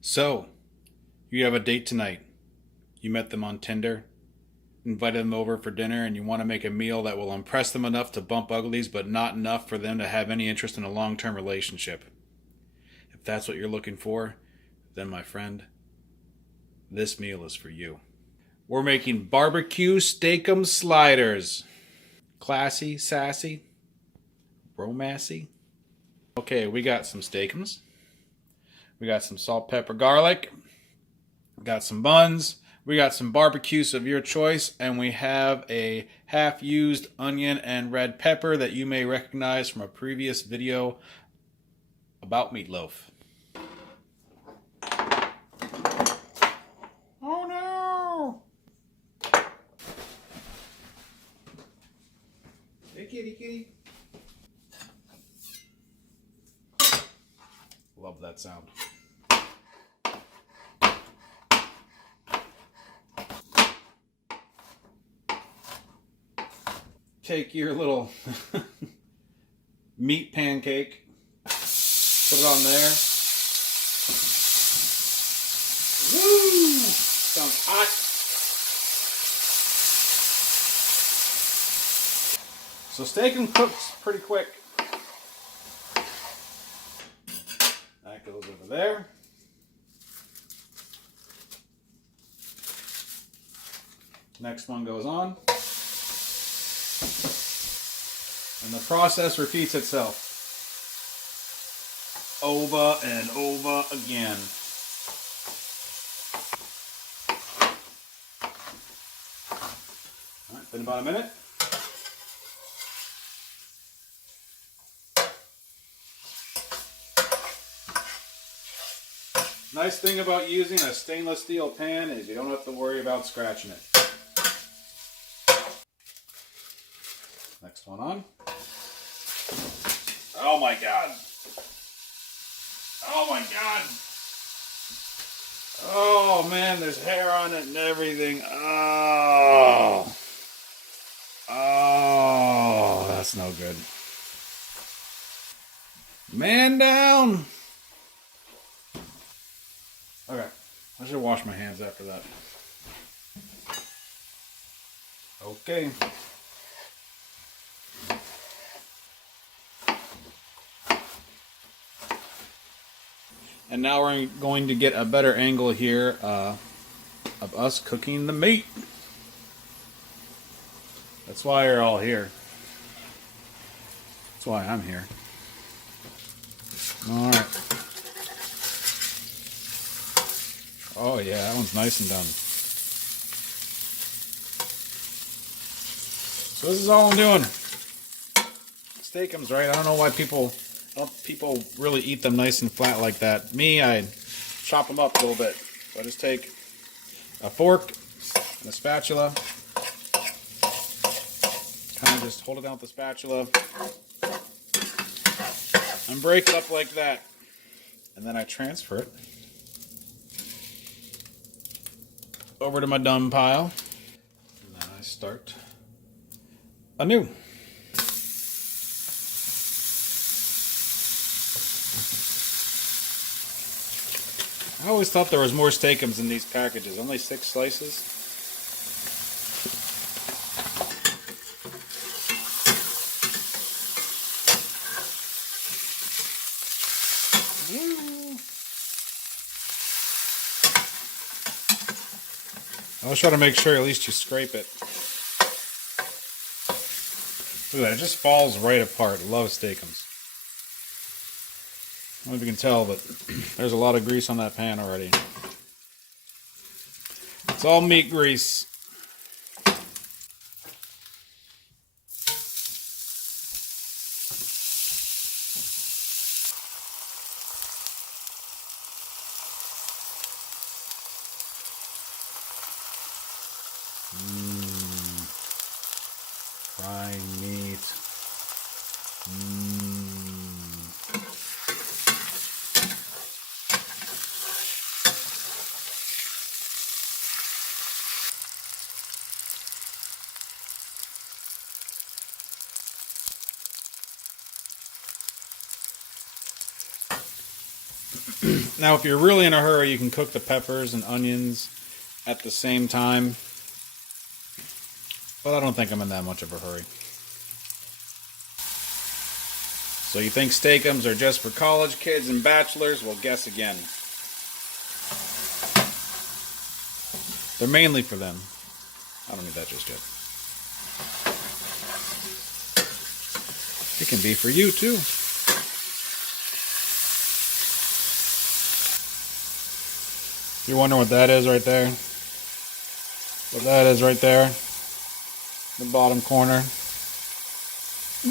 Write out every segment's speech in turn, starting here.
So, you have a date tonight. You met them on Tinder, invited them over for dinner, and you want to make a meal that will impress them enough to bump uglies, but not enough for them to have any interest in a long term relationship. If that's what you're looking for, then, my friend, this meal is for you. We're making BBQ Steak-umm Sliders. Classy, sassy, romancy. Okay, we got some steakums. We got some salt, pepper, garlic. We got some buns. We got some barbecues of your choice. And we have a half-used onion and red pepper that you may recognize from a previous video about meatloaf. Oh no! Hey kitty, kitty. Love that sound. Take your little meat pancake, put it on there. Woo! Sounds hot. So steak-umm cooks pretty quick. That goes over there. Next one goes on. And the process repeats itself over and over again. All right, been about a minute. Nice thing about using a stainless steel pan is you don't have to worry about scratching it. Next one on. Oh my God. Oh my God. Oh man, there's hair on it and everything. Oh. Oh, that's no good. Man down. Okay, I should wash my hands after that. Okay. And now we're going to get a better angle here of us cooking the meat. That's why you're all here. That's why I'm here. All right. Oh yeah, that one's nice and done. So this is all I'm doing. Steak-umms, right? I don't know why people really eat them nice and flat like that. Me, I chop them up a little bit. So I just take a fork and a spatula. Kind of just hold it down with the spatula. And break it up like that. And then I transfer it over to my done pile. And then I start anew. I always thought there was more steak-umms in these packages. Only 6 slices. I always try to make sure at least you scrape it. Look at that, it just falls right apart. Love steak-umms. I don't know if you can tell, but there's a lot of grease on that pan already. It's all meat grease. Frying meat. Now, if you're really in a hurry, you can cook the peppers and onions at the same time. But I don't think I'm in that much of a hurry. So you think steak-umms are just for college kids and bachelors? Well, guess again. They're mainly for them. I don't need that just yet. It can be for you too. You're wondering what that is right there? What that is right there? The bottom corner.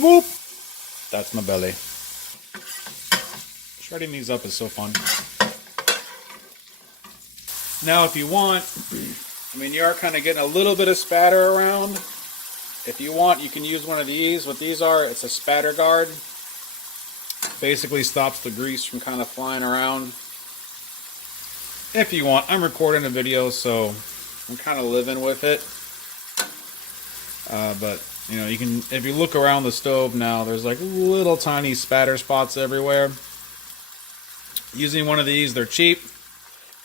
Whoop! That's my belly. Shredding these up is so fun. Now if you want, I mean, you are kind of getting a little bit of spatter around. If you want, you can use one of these. What these are, it's a spatter guard. Basically stops the grease from kind of flying around. If you want, I'm recording a video, so I'm kind of living with it. But you know, you can, if you look around the stove now, there's like little tiny spatter spots everywhere. Using one of these, they're cheap.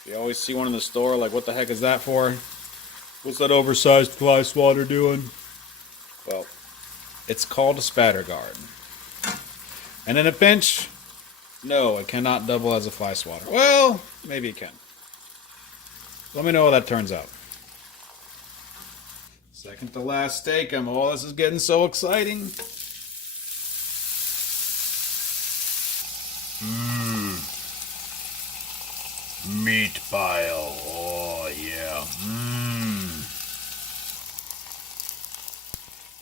You always see one in the store, like, what the heck is that for? What's that oversized fly swatter doing? Well, it's called a spatter guard. And in a pinch, no, it cannot double as a fly swatter. Well, maybe it can. Let me know how that turns out. Second to last steak-umm. Oh, this is getting so exciting. Meat pile. Oh, yeah.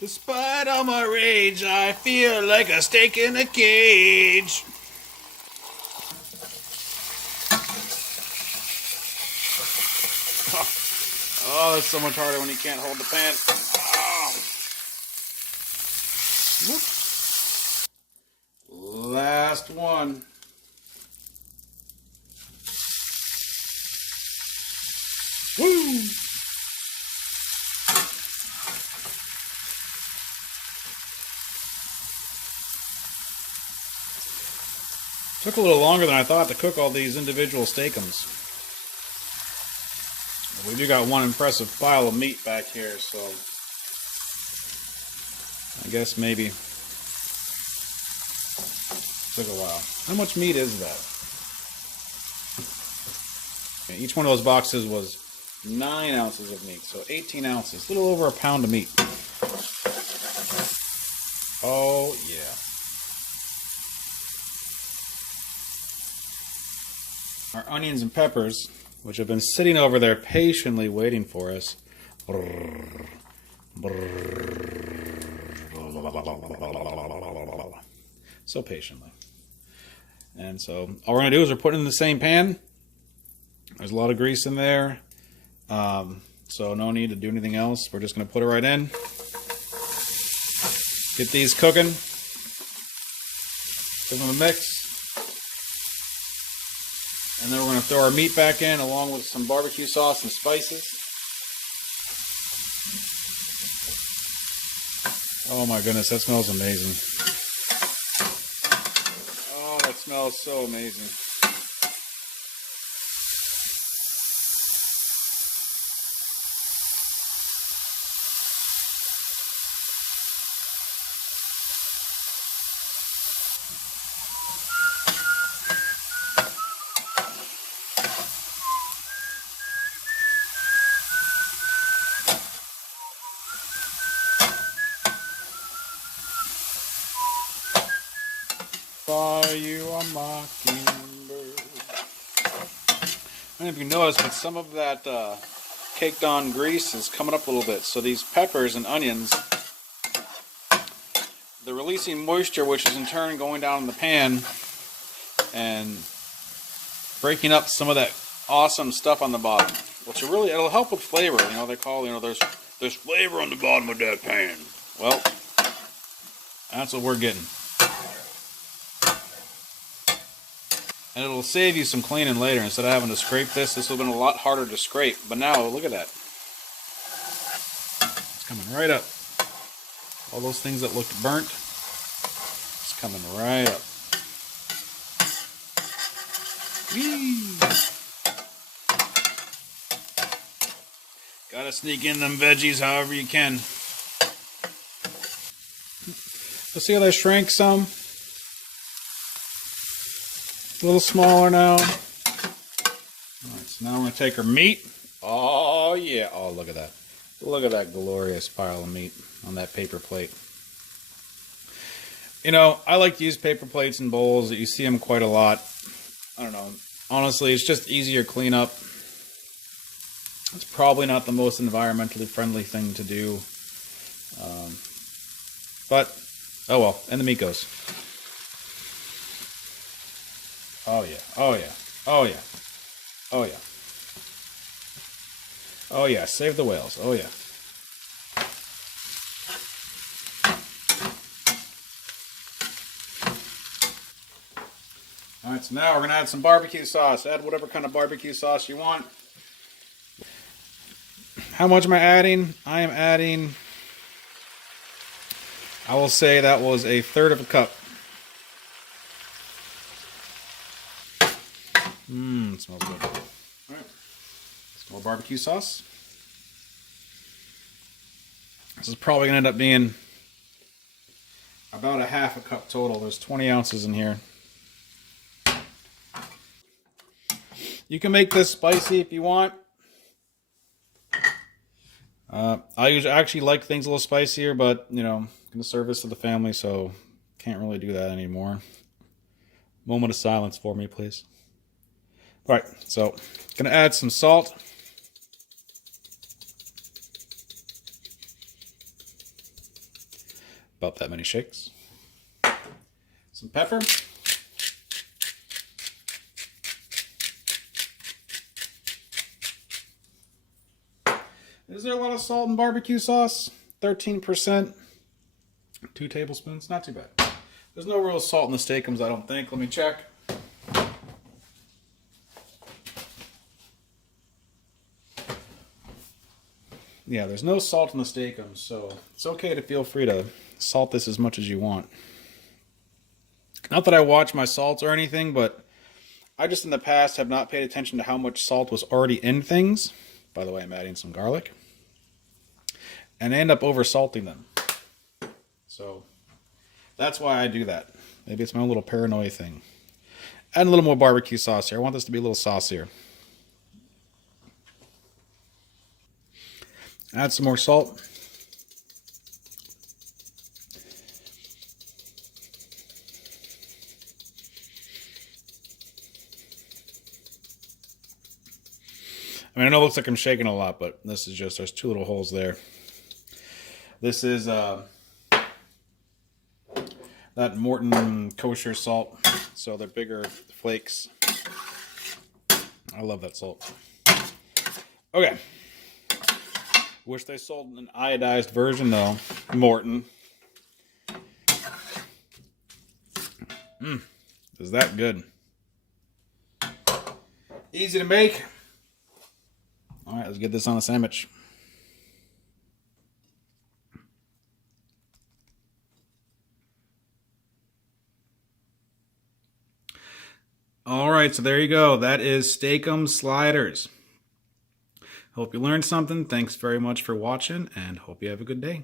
Despite all my rage, I feel like a steak in a cage. Oh, it's so much harder when you can't hold the pan. Oh. Last one. Woo! Took a little longer than I thought to cook all these individual steak-umms. We do got one impressive pile of meat back here, so I guess maybe took a while. How much meat is that? Okay, each one of those boxes was 9 ounces of meat, so 18 ounces, a little over a pound of meat. Oh yeah. Our onions and peppers, which have been sitting over there patiently waiting for us. So patiently. And so all we're going to do is we're putting it in the same pan. There's a lot of grease in there. So no need to do anything else. We're just going to put it right in. Get these cooking. Give them a mix. And then we're going to throw our meat back in along with some barbecue sauce and spices. Oh my goodness, that smells amazing. Oh, that smells so amazing. Fly you a mockingbird. I don't know if you noticed, but some of that caked on grease is coming up a little bit. So these peppers and onions, they're releasing moisture, which is in turn going down in the pan and breaking up some of that awesome stuff on the bottom. Which it'll help with flavor. You know, they call, there's flavor on the bottom of that pan. Well, that's what we're getting. And it'll save you some cleaning later. Instead of having to scrape this would have been a lot harder to scrape. But now, look at that. It's coming right up. All those things that looked burnt, it's coming right up. Whee! Gotta sneak in them veggies however you can. Let's see how they shrank some. A little smaller now. Alright, so now we're going to take our meat. Oh, yeah. Oh, look at that. Look at that glorious pile of meat on that paper plate. You know, I like to use paper plates and bowls. You see them quite a lot. I don't know. Honestly, it's just easier cleanup. It's probably not the most environmentally friendly thing to do. But, oh well. And the meat goes. Oh yeah. Oh yeah. Oh yeah. Oh yeah. Oh yeah. Save the whales. Oh yeah. Alright, so now we're going to add some barbecue sauce. Add whatever kind of barbecue sauce you want. How much am I adding? I am adding, I will say that was 1/3 of a cup. It smells good. Alright, some more barbecue sauce. This is probably going to end up being about 1/2 cup total. There's 20 ounces in here. You can make this spicy if you want. I usually actually like things a little spicier, but, you know, I'm going to serve this to the family, so can't really do that anymore. Moment of silence for me, please. All right, so going to add some salt. About that many shakes. Some pepper. Is there a lot of salt in barbecue sauce? 13%. 2 tablespoons. Not too bad. There's no real salt in the Steak-umms, I don't think. Let me check. Yeah, there's no salt in the Steak-umms, so it's okay to feel free to salt this as much as you want. Not that I watch my salts or anything, but I just in the past have not paid attention to how much salt was already in things. By the way, I'm adding some garlic. And I end up over-salting them. So that's why I do that. Maybe it's my own little paranoia thing. Add a little more barbecue sauce here. I want this to be a little saucier. Add some more salt. I mean, I know it looks like I'm shaking a lot, but this is just, there's 2 little holes there. This is that Morton kosher salt, so they're bigger flakes. I love that salt. Okay. Wish they sold an iodized version, though. Morton. Is that good? Easy to make. All right, let's get this on a sandwich. All right, so there you go. That is Steak-umm Sliders. Hope you learned something. Thanks very much for watching, and hope you have a good day.